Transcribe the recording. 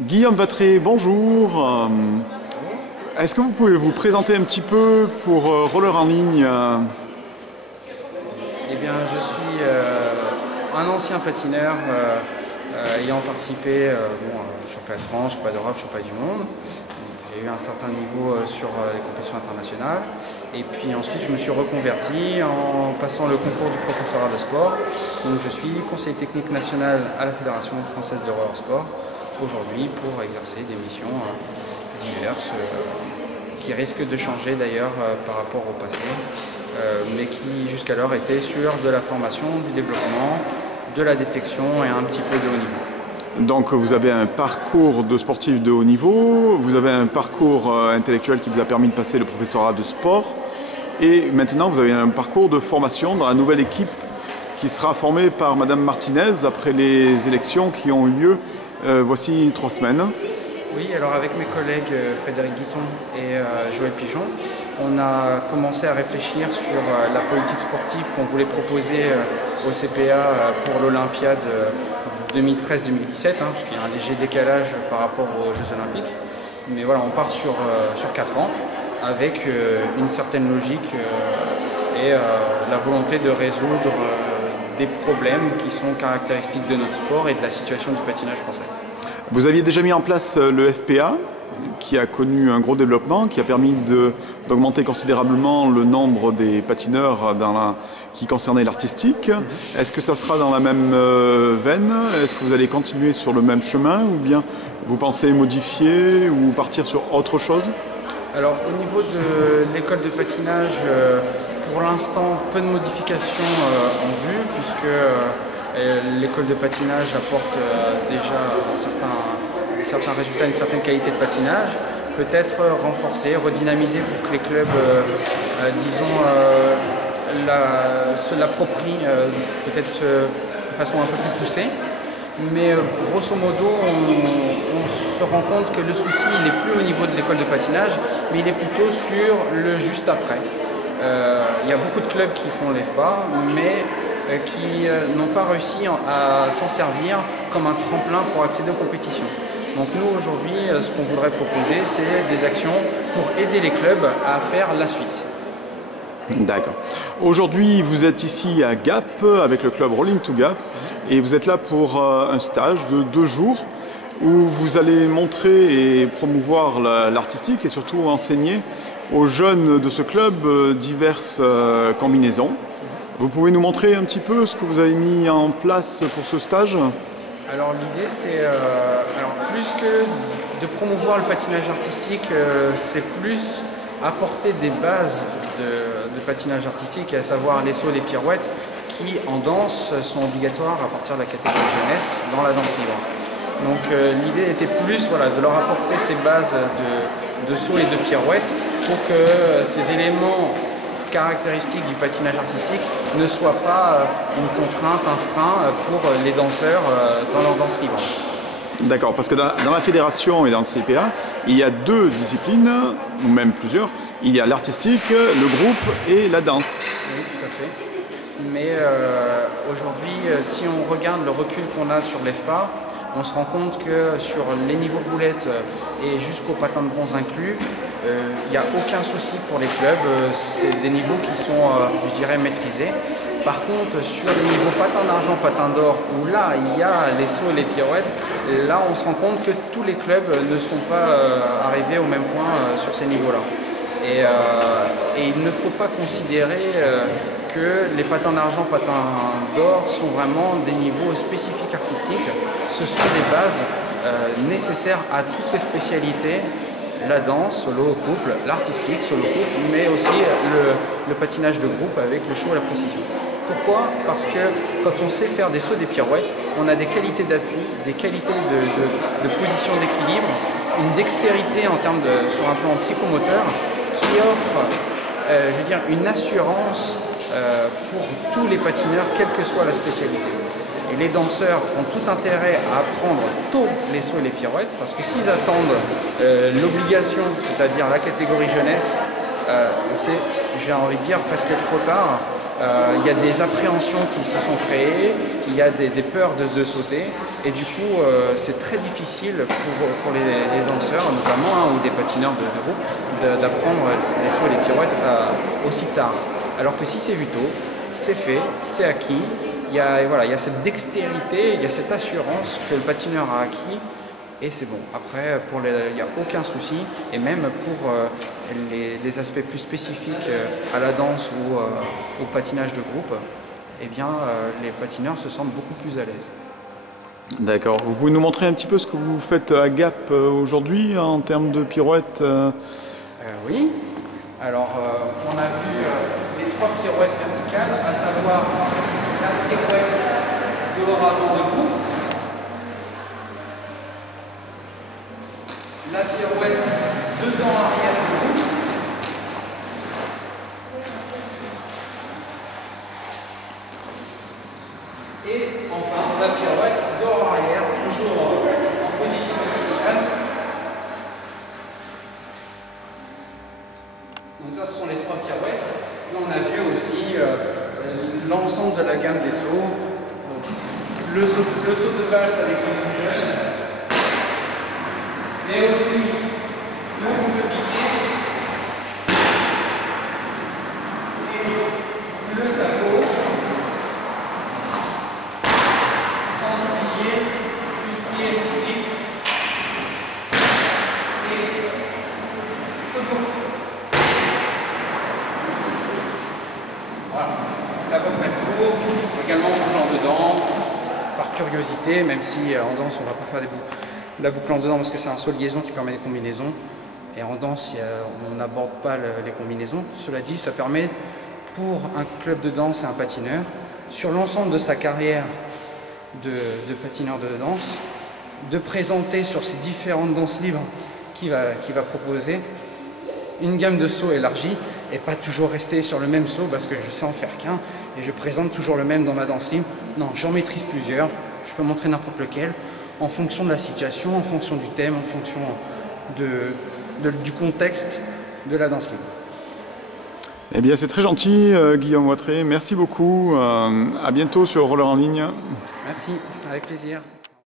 Guillaume Vattré, bonjour. Est-ce que vous pouvez vous présenter un petit peu pour Roller en ligne? Eh bien, je suis un ancien patineur ayant participé championnat de France, championnat d'Europe, championnat du monde. J'ai eu un certain niveau sur les compétitions internationales. Et puis ensuite, je me suis reconverti en passant le concours du professorat de sport. Donc, je suis conseiller technique national à la Fédération française de roller sport aujourd'hui pour exercer des missions diverses qui risquent de changer d'ailleurs par rapport au passé, mais qui jusqu'alors étaient sur de la formation, du développement, de la détection et un petit peu de haut niveau. Donc vous avez un parcours de sportif de haut niveau, vous avez un parcours intellectuel qui vous a permis de passer le professorat de sport, et maintenant vous avez un parcours de formation dans la nouvelle équipe qui sera formée par Madame Martinez après les élections qui ont eu lieu voici 3 semaines. Oui, alors avec mes collègues Frédéric Guiton et Joël Pigeon, on a commencé à réfléchir sur la politique sportive qu'on voulait proposer au CPA pour l'Olympiade 2013-2017, parce qu'il y a un léger décalage par rapport aux Jeux Olympiques. Mais voilà, on part sur 4 ans avec une certaine logique et la volonté de résoudre des problèmes qui sont caractéristiques de notre sport et de la situation du patinage français. Vous aviez déjà mis en place le FPA, qui a connu un gros développement, qui a permis d'augmenter considérablement le nombre des patineurs qui concernaient l'artistique. Est-ce que ça sera dans la même veine? Est-ce que vous allez continuer sur le même chemin ou bien vous pensez modifier ou partir sur autre chose? Alors au niveau de l'école de patinage, pour l'instant peu de modifications en vue puisque l'école de patinage apporte déjà certains résultats, une certaine qualité de patinage, peut-être renforcer, redynamiser pour que les clubs, se l'approprient peut-être de façon un peu plus poussée. Mais grosso modo, on se rend compte que le souci il n'est plus au niveau de l'école de patinage, mais il est plutôt sur le juste après. Il y a beaucoup de clubs qui font l'EFPA, mais qui n'ont pas réussi à s'en servir comme un tremplin pour accéder aux compétitions. Donc nous aujourd'hui, ce qu'on voudrait proposer, c'est des actions pour aider les clubs à faire la suite. D'accord. Aujourd'hui, vous êtes ici à Gap avec le club Rolling to Gap et vous êtes là pour un stage de 2 jours où vous allez montrer et promouvoir l'artistique et surtout enseigner aux jeunes de ce club diverses combinaisons. Vous pouvez nous montrer un petit peu ce que vous avez mis en place pour ce stage? Alors l'idée c'est, plus que de promouvoir le patinage artistique, c'est plus apporter des bases de patinage artistique, à savoir les sauts et les pirouettes, qui en danse sont obligatoires à partir de la catégorie jeunesse dans la danse libre. Donc l'idée était plus de leur apporter ces bases de sauts et de pirouettes pour que ces éléments caractéristiques du patinage artistique ne soient pas une contrainte, un frein pour les danseurs dans leur danse libre. D'accord, parce que dans la fédération et dans le CPA, il y a 2 disciplines, ou même plusieurs. Il y a l'artistique, le groupe et la danse. Oui, tout à fait. Mais aujourd'hui, si on regarde le recul qu'on a sur l'EFPA, on se rend compte que sur les niveaux roulettes et jusqu'au patin de bronze inclus, il n'y a aucun souci pour les clubs. C'est des niveaux qui sont, je dirais, maîtrisés. Par contre, sur les niveaux patin d'argent, patin d'or, où là, il y a les sauts et les pirouettes, là, on se rend compte que tous les clubs ne sont pas arrivés au même point sur ces niveaux-là. Et il ne faut pas considérer que les patins d'argent, patins d'or sont vraiment des niveaux spécifiques artistiques. Ce sont des bases nécessaires à toutes les spécialités, la danse, solo, couple, l'artistique, solo, couple, mais aussi le patinage de groupe avec le show et la précision. Pourquoi? Parce que quand on sait faire des sauts et des pirouettes, on a des qualités d'appui, des qualités de position d'équilibre, une dextérité en termes sur un plan psychomoteur qui offre une assurance pour tous les patineurs, quelle que soit la spécialité. Et les danseurs ont tout intérêt à apprendre tôt les sauts et les pirouettes, parce que s'ils attendent l'obligation, c'est-à-dire la catégorie jeunesse, c'est, j'ai envie de dire, presque trop tard. Il y a des appréhensions qui se sont créées, il y a des peurs de sauter, et du coup c'est très difficile pour les danseurs notamment, ou des patineurs de groupe, d'apprendre les sauts et les pirouettes aussi tard. Alors que si c'est vu tôt, c'est fait, c'est acquis, il y a cette dextérité, il y a cette assurance que le patineur a acquis, et c'est bon. Après, il n'y a aucun souci, et même pour les aspects plus spécifiques à la danse ou au patinage de groupe, eh bien, les patineurs se sentent beaucoup plus à l'aise. D'accord. Vous pouvez nous montrer un petit peu ce que vous faites à Gap aujourd'hui en termes de pirouettes Oui. Alors, on a vu les 3 pirouettes verticales, à savoir la pirouette dehors avant de groupe, la pirouette dedans arrière de groupe, et enfin la pirouette dehors arrière, toujours en position verticale. Donc ça, ce sont les 3 pirouettes. Là, on a vu aussi l'ensemble de la gamme des sauts. Le saut de valse avec le plus jeune, mais aussi le double piqué et le sabot, sans oublier tout ce qui est trick et sabot. Voilà, là à peu près le tour. Également boucle en dedans, par curiosité, même si en danse on ne va pas faire la boucle en dedans parce que c'est un saut de liaison qui permet des combinaisons. Et en danse, on n'aborde pas les combinaisons. Cela dit, ça permet pour un club de danse et un patineur, sur l'ensemble de sa carrière de patineur de danse, de présenter sur ces différentes danses libres qu'il va proposer une gamme de sauts élargie et pas toujours rester sur le même saut parce que je sais en faire qu'un et je présente toujours le même dans ma danse libre. Non, j'en maîtrise plusieurs, je peux montrer n'importe lequel en fonction de la situation, en fonction du thème, en fonction du contexte de la danse libre. Eh bien, c'est très gentil, Guillaume Watré. Merci beaucoup. À bientôt sur Roller en ligne. Merci, avec plaisir.